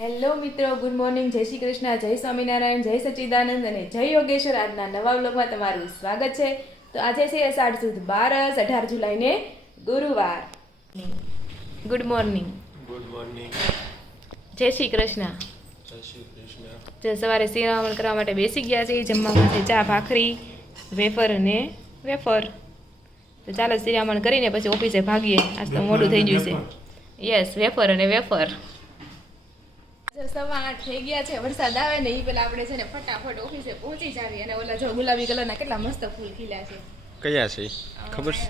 Hello મિત્રો, good morning, જય શ્રી કૃષ્ણ, જય સ્વામિનારાયણ, જય સચ્ચિદાનંદ અને જય યોગેશ્વર. આજના નવા વ્લોગમાં તમારું સ્વાગત છે. તો આજે છે અષાઢ સુદ 12, 18 જુલાઈને ગુરુવાર. Good morning. Good morning. જય શ્રી કૃષ્ણ. જય શ્રી કૃષ્ણ. જો સવારે શિરામણ કરવા માટે બેસી ગયા છે. જમવામાં છે ચા, ભાખરી, વેફર અને વેફર. તો ચાલો શિરામણ કરીને પછી ઓફિસે ભાગીએ. આજ તો મોડું થઈ ગયું છે. યસ, વેફર અને વેફર. 7:08 થઈ ગયા છે. વરસાદ આવે ને એ પેલા આપણે છે ને ફટાફટ ઓફિસે પહોંચી જાવી. અને ઓલા જો ગુલાબી કલરના કેટલા મસ્ત ફૂલ ખીલ્યા છે. કયા છે ખબર છે?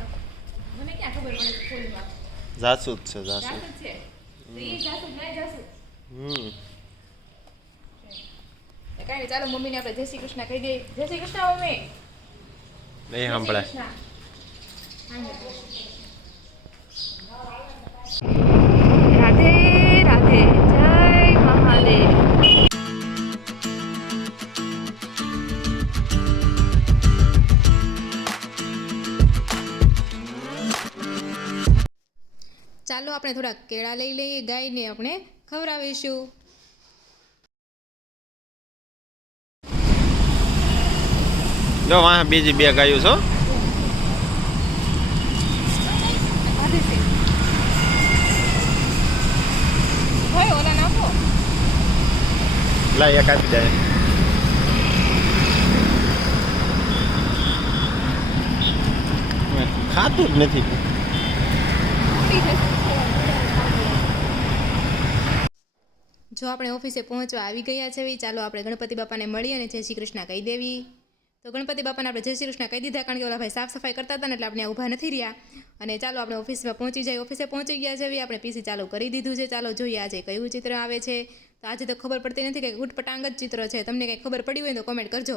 મને ક્યાં ખબર પડે છે ફૂલમાં? જાસૂદ છે. જાસૂદ છે. તો એ જાસૂદ ના જાસૂદ. કાંઈ નહીં, ચાલો મમ્મીને આપણે જય શ્રી કૃષ્ણ કહી દઈએ. જય શ્રી કૃષ્ણ મમ્મી. નહીં સાંભળાય. રાધે રાધે, જય મહાદેવ. ચાલો આપણે થોડા કેળા લઈ લઈએ. ગાયને આપણે ખવડાવીશું. જો વાહ બીજી બે ગાયું છો. લાય એક આપી જાય. ખાતું જ નથી. જો આપણે ઓફિસે પહોંચવા આવી ગયા છે. ચાલો આપણે ગણપતિ બાપાને મળી અને જય શ્રી કૃષ્ણ કહી દેવી. તો ગણપતિ બાપાને આપણે જય શ્રી કૃષ્ણ કહી દીધા, કારણ કે ઓલા ભાઈ સાફ સફાઈ કરતા હતા ને એટલે આપણે ઊભા નથી રહ્યા. અને ચાલો આપણે ઓફિસમાં પહોંચી જાય. ઓફિસે પહોંચી ગયા છે. આપણે પીસી ચાલુ કરી દીધું છે. ચાલો જોઈએ આજે કયું ચિત્ર આવે છે. તો આજે તો ખબર પડતી નથી કે ઉટપટાંગ જ ચિત્ર છે. તમને કંઈ ખબર પડી હોય તો કોમેન્ટ કરજો.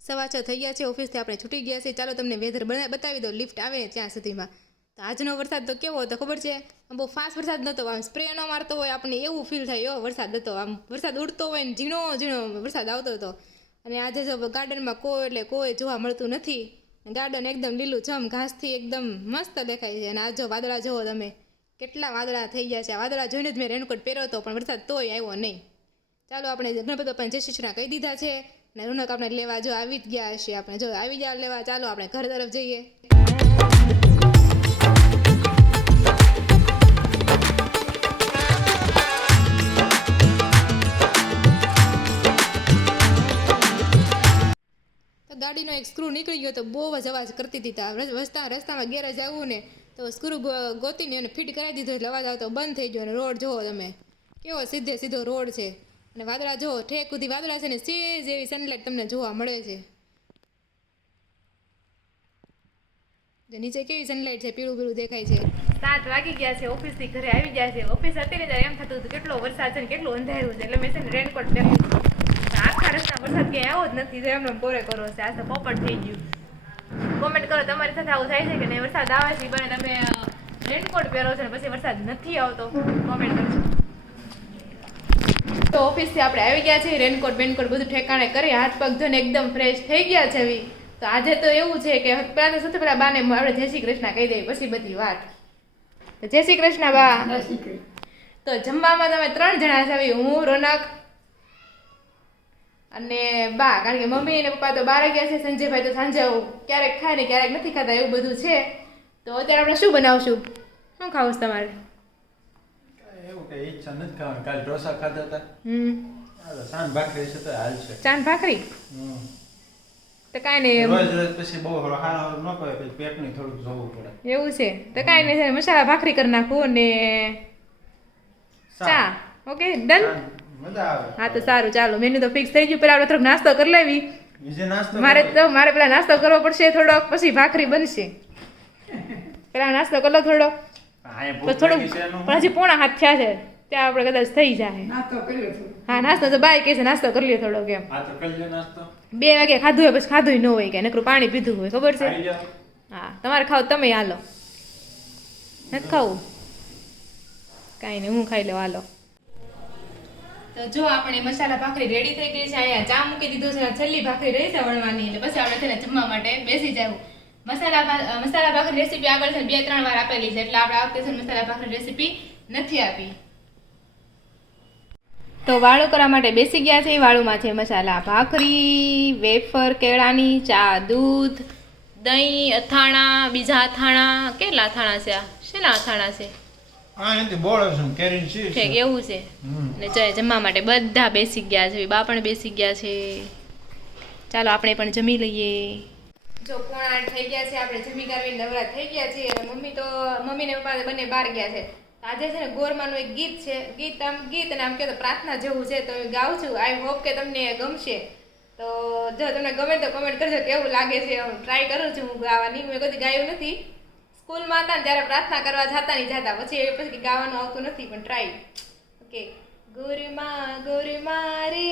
6:15 થઈ ગયા છે. ઓફિસથી આપણે છૂટી ગયા છે. ચાલો તમને વેધર બતાવી દો, લિફ્ટ આવે ત્યાં સુધીમાં. તો આજનો વરસાદ તો કેવો હતો ખબર છે? આમ બહુ ફાસ્ટ વરસાદ નહોતો, આમ સ્પ્રે ન મારતો હોય આપણને એવું ફીલ થાય એવો વરસાદ હતો. આમ વરસાદ ઉડતો હોય ને ઝીણો ઝીણો વરસાદ આવતો હતો. અને આજે જો ગાર્ડનમાં કોઈ જોવા મળતું નથી. ગાર્ડન એકદમ લીલું છમ, ઘાસથી એકદમ મસ્ત દેખાય છે. અને આ જો વાદળા જુઓ તમે, કેટલા વાદળા થઈ ગયા છે. આ વાદળા જોઈને જ મેં રેનકોટ પહેર્યો હતો, પણ વરસાદ તોય આવ્યો નહીં. ચાલો આપણે ગણપતિ બાપાને જય શ્રી કૃષ્ણ કહી દીધા છે. અને રોનક આપણે લેવા જો આવી જ ગયા હશે. આપણે જો આવી ગયા લેવા. ચાલો આપણે ઘર તરફ જઈએ. ગાડીનો એક સ્ક્રૂ નીકળી ગયો તો બહુ જ અવાજ કરતી હતી. રસ્તામાં ગેરેજ આવવું ને તો સ્ક્રૂ ગોતીને એને ફિટ કરાવી દીધો એટલે અવાજ આવતો બંધ થઈ ગયો. અને રોડ જુઓ તમે કેવો સીધો રોડ છે. અને વાદળા જુઓ, ઠેક સુધી વાદળા છે ને સેજ એવી સનલાઇટ તમને જોવા મળે છે. નીચે કેવી સનલાઇટ છે, પીળું દેખાય છે. 7 વાગી ગયા છે. ઓફિસથી ઘરે આવી ગયા છે. ઓફિસ અત્યારે એમ થતું હતું કેટલો વરસાદ છે ને કેટલું અંધારું છે. એટલે મેં છે ને રેનકોટ પહેરી આખા રસ્તા વરસાદ ક્યાંય આવો જ નથી. એમને કોરે કરો છે. આ તો પોપટ થઈ ગયું. કોમેન્ટ કરો તમારી સાથે આવું થાય છે કે નહીં? વરસાદ આવે છે પણ તમે રેનકોટ પહેરો છો ને પછી વરસાદ નથી આવતો? કોમેન્ટ કરજો. તો ઓફિસથી આપણે આવી ગયા છીએ. રેનકોટ બેનકોટ બધું ઠેકાણે કરી હાથ પગ ધોઈને એકદમ ફ્રેશ થઈ ગયા છે. તો આજે તો એવું છે કે પહેલાં તો સૌથી પહેલાં બાને આપણે જય શ્રી કૃષ્ણ કહી દઈએ, પછી બધી વાત. તો જય શ્રી કૃષ્ણ બા. તો જમવામાં તમે 3 જણા છે. હું, રોનક અને બા, કારણ કે મમ્મી અને પપ્પા તો બહાર ગયા છે. સંજયભાઈ તો સાંજે ક્યારેક ખાય ને ક્યારેક નથી ખાતા, એવું બધું છે. તો અત્યારે આપણે શું બનાવશું? શું ખાવું છે તમારે? એવું કે ઈચ્છા નથી ખાવાની. કાલ ઢોસા ખાધા હતા. ચાંદ ભાખરી છે તો હાલ છે. ચાંદ ભાખરી તો કાંઈ નહીં, રોજ પછી બહુ હારું ન કરે, પછી પેટનું થોડુંક જોવું પડે. એવું છે. તો કાંઈ નહીં, મસાલા ભાખરી કરી નાખું અને ચા. Okay, done. મજા આવે. હા તો સારું, ચાલો મેનુ તો ફિક્સ થઈ ગયું. પેલા આપણે થોડોક નાસ્તો કરી લેવી. મારે પેલા નાસ્તો કરવો પડશે થોડોક, પછી ભાખરી બનશે. પેલા નાસ્તો કરી લો થોડોક, થોડુંક પણ હજી 6:45 થયા છે. ત્યાં આપણે કદાચ થઈ જાય. હા નાસ્તો તો બાય કહે છે નાસ્તો કરી લ્યો થોડોક એમ. 2 વાગે ખાધું હોય પછી ખાધું ન હોય કે નકરું પાણી પીધું હોય, ખબર છે? હા તમારે ખાવ તમે હાલો. નથી ખાવું? કાંઈ નહીં, હું ખાઈ લઉં હાલો. તો જો આપણે મસાલા ભાખરી રેડી થઈ ગઈ છે. અહીંયા ચા મૂકી દીધો છે. છેલ્લી ભાખરી રહી છે વણવાની, એટલે પછી આપણે છે ને જમવા માટે બેસી જવું. મસાલા ભાખરી રેસીપી આગળ છે 2-3 વાર આપેલી છે, એટલે આપણે આ વખતે છે મસાલા ભાખરી રેસીપી નથી આપી. તો વાળું કરવા માટે બેસી ગયા છે. વાળુમાં છે મસાલા ભાખરી, વેફર કેળાની, ચા, દૂધ, દહીં, અથાણા, બીજા અથાણા. કેટલા અથાણા છે આ? શેના અથાણા છે? આ એનાથી બોળે છે કેરીની શીર છે છે. એવું છે. ને જો જમવા માટે બધા બેસી ગયા છે. બા પણ બેસી ગયા છે. ચાલો આપણે પણ જમી લઈએ. જો 7:30 થઈ ગયા છે. આપણે જમી કાઢીને નવરા થઈ ગયા છીએ. અને મમ્મી ને પપ્પા બંને બહાર ગયા છે. આજે છે ને ગોરમાનું એક ગીત છે. ગીત અને આમ કહો તો પ્રાર્થના જેવું છે. તો હું ગાઉં છું. આઈ હોપ કે તમને ગમશે. તો જો તમને ગમે તો કમેન્ટ કરજો કેવું લાગે છે. હું ટ્રાય કરું છું હું ગાવાની. મેં કદી ગાયું નથી. સ્કૂલમાં હતા ને ત્યારે પ્રાર્થના કરવા જતા નહીં જતા. પછી ગાવાનું આવતું નથી પણ ટ્રાય. ઓકે. ગોરમા રે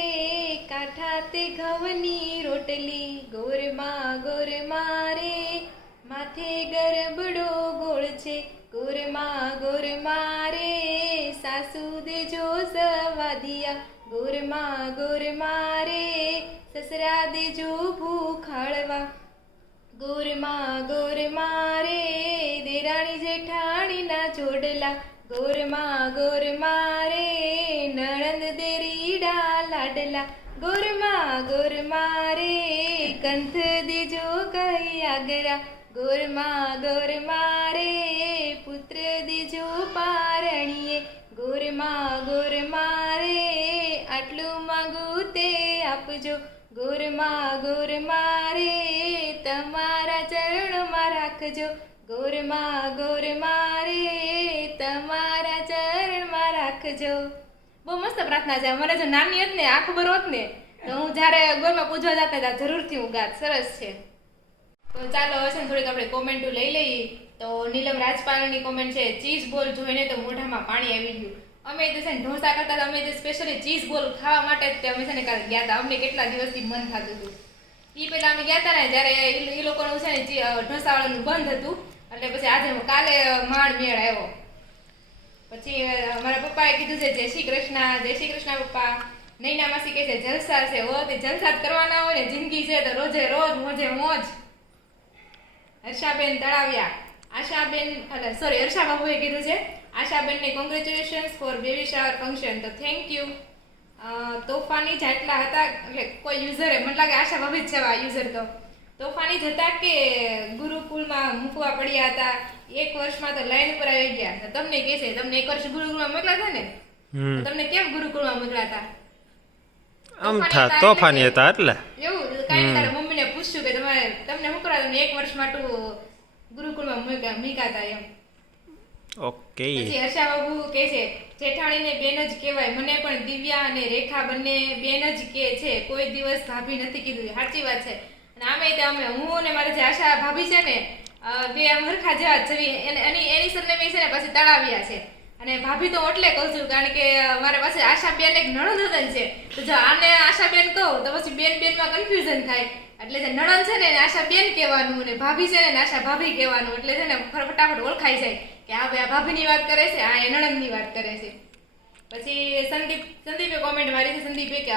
કાંઠા તે ઘઉંની રોટલી, ગોરમા રે માથે ગરબડો ગોળ છે, ગોરમા રે સાસુ દેજો સવાદિયા, ગોરમા રે સસરા દેજો ભૂખાળવા, ગોરમા રે દેરાણી જેઠાણીના જોડલા, ગોરમા રે નણંદ દેરીડા લાડલા, ગોરમા રે કંથ દેજો કઈ આગરા, ગોરમા રે પુત્ર દેજો પારણીએ, ગોરમા રે આટલું માંગુ તે આપજો, ગોરમા રે તમારા ચરણમાં રાખજો, ગોરમા રે તમારા ચરણમાં રાખજો. બહુ મસ્ત પ્રાર્થના છે. મને જો નાની હતી ને આ ખબર હોત ને તો હું જ્યારે ગોરમાં પૂજવા જતા ત્યારે જરૂરથી હું ગાત. સરસ છે. તો ચાલો હવે છે ને થોડીક આપણે કોમેન્ટો લઈ લઈએ. તો નીલમ રાજપાલની કોમેન્ટ છે, ચીઝ બોલ જોઈને તો મોઢામાં પાણી આવી ગયું. અમે તો છે ને ઢોસા કરતા હતા. અમે જે સ્પેશિયલી ચીઝ બોલ ખાવા માટે જ અમે છે ને કાલે ગયા હતા. અમને કેટલા દિવસથી મન થતું હતું. એ પહેલા અમે ગયા હતા ને જ્યારે એ લોકોનું છે ને ઢોસાવાળાનું બંધ હતું. એટલે પછી આજે કાલે માળ મેળ આવ્યો. પછી મારા પપ્પાએ કીધું છે જય શ્રી કૃષ્ણ પપ્પા. નૈના માસી કહે છે જલસા છે. હો તે જલસા જ કરવાના હોય ને, જિંદગી છે તો રોજે રોજ મોજે મોજ. હર્ષાબેન તળાવ્યા, હર્ષા બાબુએ કીધું છે આશાબેનને congratulations for baby shower function. તો થેન્ક યુ. તોફાની જેટલા હતા એટલે કોઈ યુઝરે, મને લાગે આશા ભાભી જ છે આ યુઝર. તો તોફાની જ હતા કે ગુરુકુળમાં મૂકવા પડ્યા હતા. 1 વર્ષમાં તો લાઈન ઉપર આવી ગયા. તો તમને કહે છે તમને 1 વર્ષ ગુરુકુળમાં મોકલા હતા ને, તો તમને કેમ ગુરુકુળમાં મોકલા હતા? તોફાની હતા એટલે એવું કાંઈ તારા મમ્મીને પૂછ્યું કે તમને મોકલા, તમને 1 વર્ષ માટે ગુરુકુળમાં મૂક્યા હતા એમ. ઓકે. પછી હર્ષા બાબુ કહે છે જેઠાણીને બેન જ કહેવાય. મને પણ દિવ્યા અને રેખા બંને બેન જ કહે છે. કોઈ દિવસ ભાભી નથી કીધું. સાચી વાત છે. અને આમે અમે હું અને મારે જે આશા ભાભી છે ને બે હરખા જેવા જવી. એની સરનેમ છે ને પછી તળાવ્યા છે. અને ભાભી તો એટલે કહું છું કારણ કે મારા પાસે આશાબેન એક નણંદ હતન છે. તો જો આને આશાબેન કહું તો પછી બેનમાં કન્ફ્યુઝન થાય. એટલે જે નણંદ છે ને એને આશાબેન કહેવાનું અને ભાભી છે ને આશા ભાભી કહેવાનું. એટલે છે ને ફટાફટ ઓળખાઈ જાય કે આ ભાઈ આ ભાભીની વાત કરે છે, આ એ નણંદની વાત કરે છે. પછી સંદીપે કોમેન્ટ મારી છે. સંદીપે કે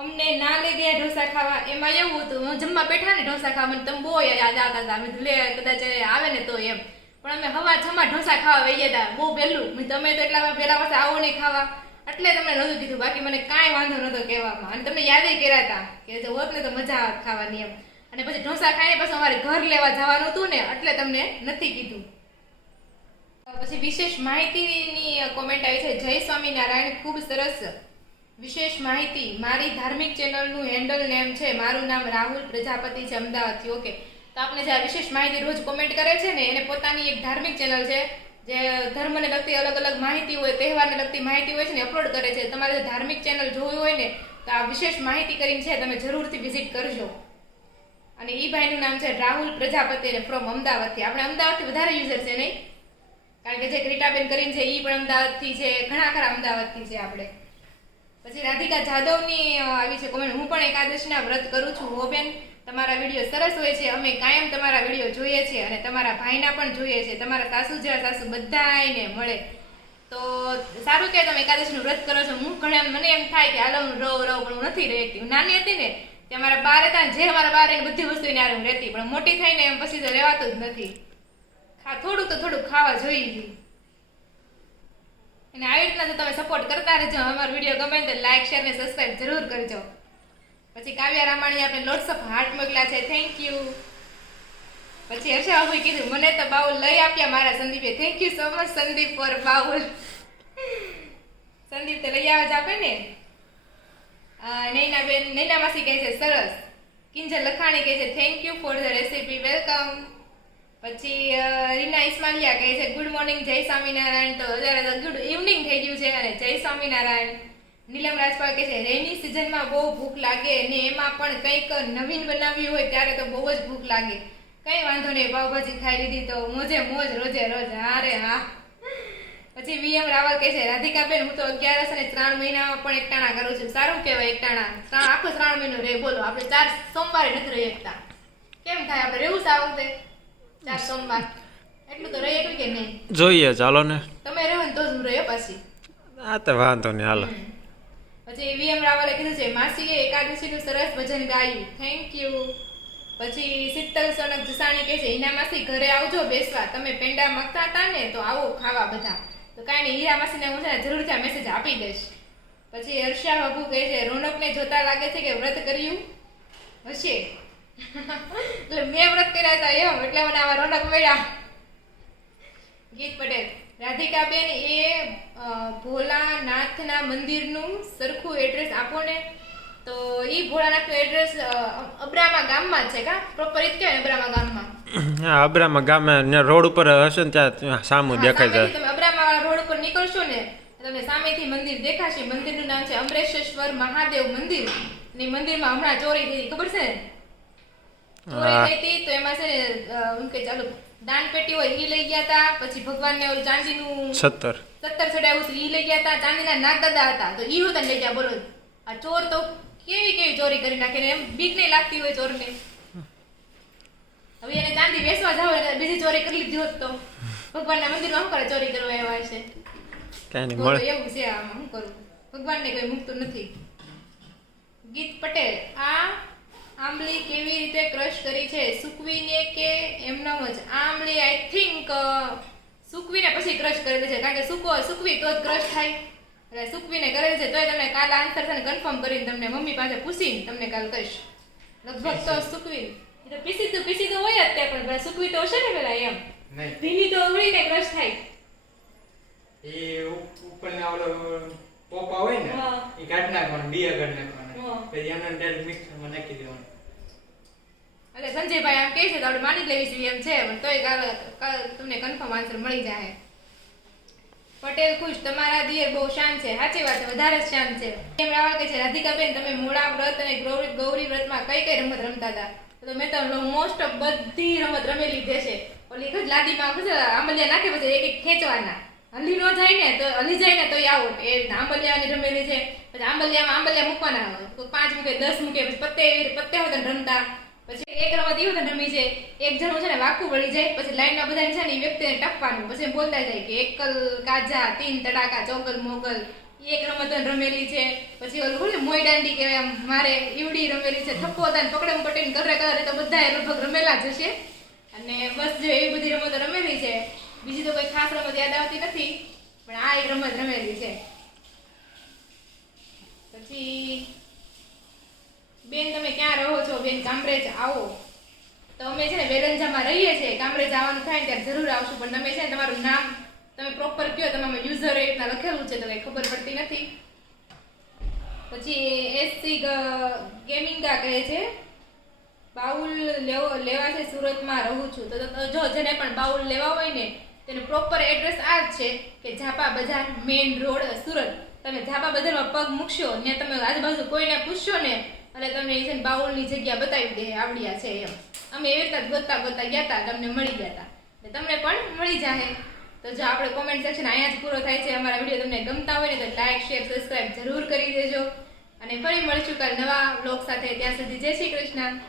અમને ના લઈ ગયા ઢોસા ખાવા. એમાં એવું હતું હું જમવા બેઠા ને ઢોસા ખાવા મને તમે બહુ યાદ આવતા હતા. અમે લે કદાચ આવે ને તો એમ. પણ અમે હવા છમાં ઢોસા ખાવા વહી ગયા હતા. બહુ વહેલું. તમે તો એટલા પહેલા પાસે આવો નહીં ખાવા એટલે તમને નહોતું કીધું. બાકી મને કાંઈ વાંધો નહોતો કહેવામાં. અને તમને યાદ કર્યા હતા કે જો હોત ને તો મજા આવત ખાવાની એમ. અને પછી ઢોસા ખાઈને પછી અમારે ઘર લેવા જવાનું હતું ને એટલે તમને નથી કીધું. પછી વિશેષ માહિતીની કોમેન્ટ આવી છે. જય સ્વામિનારાયણ, ખૂબ સરસ વિશેષ માહિતી. મારી ધાર્મિક ચેનલનું હેન્ડલ નેમ છે, મારું નામ રાહુલ પ્રજાપતિ છે, અમદાવાદથી. ઓકે. તો આપણે જે આ વિશેષ માહિતી રોજ કોમેન્ટ કરે છે ને એને પોતાની એક ધાર્મિક ચેનલ છે જે ધર્મને લગતી અલગ અલગ માહિતી હોય, તહેવારને લગતી માહિતી હોય છે ને અપલોડ કરે છે. તમારે ધાર્મિક ચેનલ જોવી હોય ને તો આ વિશેષ માહિતી કરીને છે તમે જરૂરથી વિઝિટ કરજો. અને ઈ ભાઈનું નામ છે રાહુલ પ્રજાપતિ ફ્રોમ અમદાવાદથી. આપણે અમદાવાદથી વધારે યુઝર છે નહીં, કારણ કે જે ક્રિટાબેન કરીને છે ઈ પણ અમદાવાદથી છે, ઘણા ખરા અમદાવાદથી છે આપણે. પછી રાધિકા જાદવની આવી છે કોમેન્ટ. હું પણ એકાદશીના વ્રત કરું છું. હો બેન, તમારા વિડીયો સરસ હોય છે. અમે કાયમ તમારા વિડીયો જોઈએ છીએ અને તમારા ભાઈના પણ જોઈએ છે. તમારા સાસુ જેવા સાસુ બધાને મળે. તો સારું કે તમે એકાદશીનું વ્રત કરો છો. હું મને એમ થાય કે હાલો હું રહું પણ હું નથી રહેતી. હું નાની હતી ને તે મારા બાર હતા જે મારા બાર એને બધી વસ્તુ એને હું રહેતી, પણ મોટી થઈને એમ પછી તો રહેવાતું જ નથી. થોડું તો થોડું ખાવા જોઈએ. અને આવી રીતના જો તમે સપોર્ટ કરતા રહેજો, અમારો વિડીયો ગમે તો લાઈક શેર ને સબસ્ક્રાઇબ જરૂર કરજો. પછી કાવ્યા રામાણીએ આપણે લોટ્સ ઓફ હાર્ટ મોકલ્યા છે, થેન્ક યુ. પછી હર્ષા બાબુએ કીધું મને તો બાઉલ લઈ આપ્યા મારા સંદીપે, thank you so much Sandeep for bowl. Sandeep તો લઈ આવે જ આપે ને. નૈના માસી કહે છે સરસ. કિંજલ લખાણી કહે છે thank you for the recipe, welcome. પછી રીના ઇસ્માલિયા કહે છે ગુડ મોર્નિંગ, જય સ્વામિનારાયણ. તો અત્યારે તો ગુડ ઇવનિંગ થઈ ગયું છે અને જય સ્વામિનારાયણ. નીલમ રાજપાલ કહે છે રેની સિઝનમાં બહુ ભૂખ લાગે ને એમાં પણ કંઈક નવીન બનાવ્યું હોય ત્યારે તો બહુ જ ભૂખ લાગે. કઈ વાંધો નહીં, પાવભાજી ખાઈ લીધી તો મોજે મોજ રોજે રોજ. હા રે હા. પછી વીએમ રાવલ કહે છે રાધિકાબેન હું તો 11 અને 3 મહિનામાં પણ એકટાણા કરું છું. સારું કહેવાય એકટાણા. આખો 3 મહિનો રે. બોલો આપણે 4 સોમવારે નથી રહી એકતા. કેમ થાય આપણે રહેવું છે આ વખતે 4 સોમવાર? એટલું તો રહી એટલું કે નહીં? જોઈએ ચાલો ને. તમે રહો ને તો જ હું રહ્યો પાછી. આ તો વાંધો નહીં હાલો. પછી વીએમ રાવલે કીધું છે માસીએ એકાદશીનું સરસ ભજન ગાયું, થેન્ક યુ. પછી શીતલ સોનક જસાણી કહે છે હીના માસી ઘરે આવજો બેસવા, તમે પેંડા મગતા હતા ને તો આવો ખાવા બધા. તો કાંઈ નહીં, હીરા માસીને હું છે ને જરૂરથી આ મેસેજ આપી દઈશ. પછી હર્ષા બાબુ કહે છે રોનકને જોતા લાગે છે કે વ્રત કર્યું હશે. એટલે મેં વ્રત કર્યા હતા એમ, એટલે મને આવા રોનક મળ્યા. ગીત પટેલ રાધિકાબેન એ ભોલાનાથના મંદિરનું સરખું એડ્રેસ આપો ને. તો ઈ ભોળાનાથનું એડ્રેસ અબ્રામા ગામમાં છે કા? પ્રોપર ઈ જ કહેવાય અબ્રામા ગામમાં. હા અબ્રામા ગામે રોડ ઉપર હશે ને ત્યાં સામું દેખાય છે. તમે અબ્રામા વાળા રોડ ઉપર નીકળશો ને તમને સામેથી મંદિર દેખાશે. મંદિરનું નામ છે અમરેશ્વર મહાદેવ મંદિર. ને મંદિરમાં હમણાં ચોરી થઈ ખબર છે ને? ચોરી થઈ હતી તો એમાં છે ને એમ કે ચાલો દાન પેટી હોય ઈ લઈ ગયા હતા. પછી ભગવાનને ઓલું ચાંદીનું 17 ચડાવ્યું હતું ઈ લઈ ગયા હતા. ચાંદીના નાગદાદા હતા તો ઈ હોતા લઈ ગયા. બોલો આ ચોર તો કેવી ચોરી કરી નાખે ને એમ બીક નહીં લાગતી હોય ચોરને. હવે એને ચાંદી વેચવા જાવ એટલે બીજી ચોરી કરી લીધી હોત તો ભગવાનના મંદિરમાં શું કરે ચોરી કરવા આવ્યા છે? કઈ નહીં તો મળે. એવું છે આમાં શું કરું, ભગવાનને કોઈ મુકતું નથી. ગીત પટેલ આ આંબલી કેવી રીતે ક્રશ કરી છે, સૂકવીને કે એમનામ જ? આંબલી આઈ થિંક સૂકવીને પછી ક્રશ કરેલી છે, કારણ કે સૂકવી તો જ ક્રશ થાય. એટલે સૂકવીને કરેલી છે તોય તમને કાલ આન્સર છે ને કન્ફર્મ કરીને તમને મમ્મી પાસે પૂછીને તમને કાલ કહીશ. લગભગ તો સૂકવી તો પીસી તો હોય જ તે, પણ સૂકવી તો હશે ને પેલા એમ. ભીની તો ઉડીને ક્રશ થાય. એ ઉપરના ઓલો પોપા હોય ને એ કાઢ નાખવાનો, બિયા કાઢ નાખવાના, પછી એમને ડાયરેક્ટ મિક્સરમાં નાખી દેવાનું. એટલે સંજયભાઈ આમ કહે છે તો આપણે માની લેવી છે એમ છે, પણ તોય કાલ તમને કન્ફર્મ આન્સર મળી જાય. પટેલ ખુશ તમારા દિયર બહુ શાંત છે. સાચી વાત છે, વધારે જ શાંત છે. એમ રાવળ કહે છે રાધિકાબેન તમે મોડા વ્રત અને ગૌરી વ્રતમાં કઈ રમત રમતા હતા? તો મેં તો મોસ્ટ ઓફ બધી રમત રમી લીધી છે. ઓલી એક જ લાદીમાં આંબલિયા નાખે પછી એક ખેંચવાના, હલી ન જાય ને તો હલી જાય ને તો આવો એ રીતે આંબલિયાની રમેલી છે. પછી આંબલિયા મૂકવાના હોય, 5 મૂકે 10 મૂકે, પછી પત્તે હોય રમતા. પછી એક રમત એવું તો રમી છે, એક જણું છે ને વાકું વળી જાય, પછી લાઈનમાં બધા છે ને એ વ્યક્તિને ટપવાનું, પછી બોલતા જાય કે એકલ કાજા 3 તડાકા ચોગલ મોગલ. એક રમત રમેલી છે. પછી ઓલું મોઈ દાંડી કહેવાય આમ મારે ઈવડી રમેલી છે. થપ્પો હતા પકડમ પટેલ કરે તો બધા લગભગ રમેલા જ હશે. અને બસ જો એવી બધી રમતો રમેલી છે. બીજી તો કોઈ ખાસ રમત યાદ આવતી નથી, પણ આ એક રમત રમેલી છે. પછી બેન તમે ક્યાં રહો છો? બેન કામરેજ આવો. તો અમે છે ને વેલંજામાં રહીએ છીએ, કામરેજ આવવાનું થાય ત્યારે જરૂર આવશું. પણ તમે છે ને તમારું નામ તમે પ્રોપર કયો, તમારું યુઝર એ રીતના લખેલું છે તો કઈ ખબર પડતી નથી. પછી એસસી ગેમિંગા કહે છે બાઉલ લેવા છે, સુરતમાં રહું છું. તો જો જેને પણ બાઉલ લેવા હોય ને તેનું પ્રોપર એડ્રેસ આ જ છે કે ઝાપા બજાર મેઇન રોડ સુરત. તમે ઝાપા બજારમાં પગ મૂકશો ને તમે આજુબાજુ કોઈને પૂછશો ને એટલે તમને એ છે ને બાઉલની જગ્યા બતાવી દે આવડિયા છે એમ. અમે એવી રીતે ગોતતા ગયા હતા, તમને મળી ગયા હતા, તમને પણ મળી જાય. તો જો આપણે કોમેન્ટ સેક્શન અહીંયા જ પૂરો થાય છે. અમારા વિડીયો તમને ગમતા હોય ને તો લાઈક શેર સબસ્ક્રાઇબ જરૂર કરી દેજો. અને ફરી મળીશું કાલ નવા વ્લોગ સાથે. ત્યાં સુધી જય શ્રી કૃષ્ણ.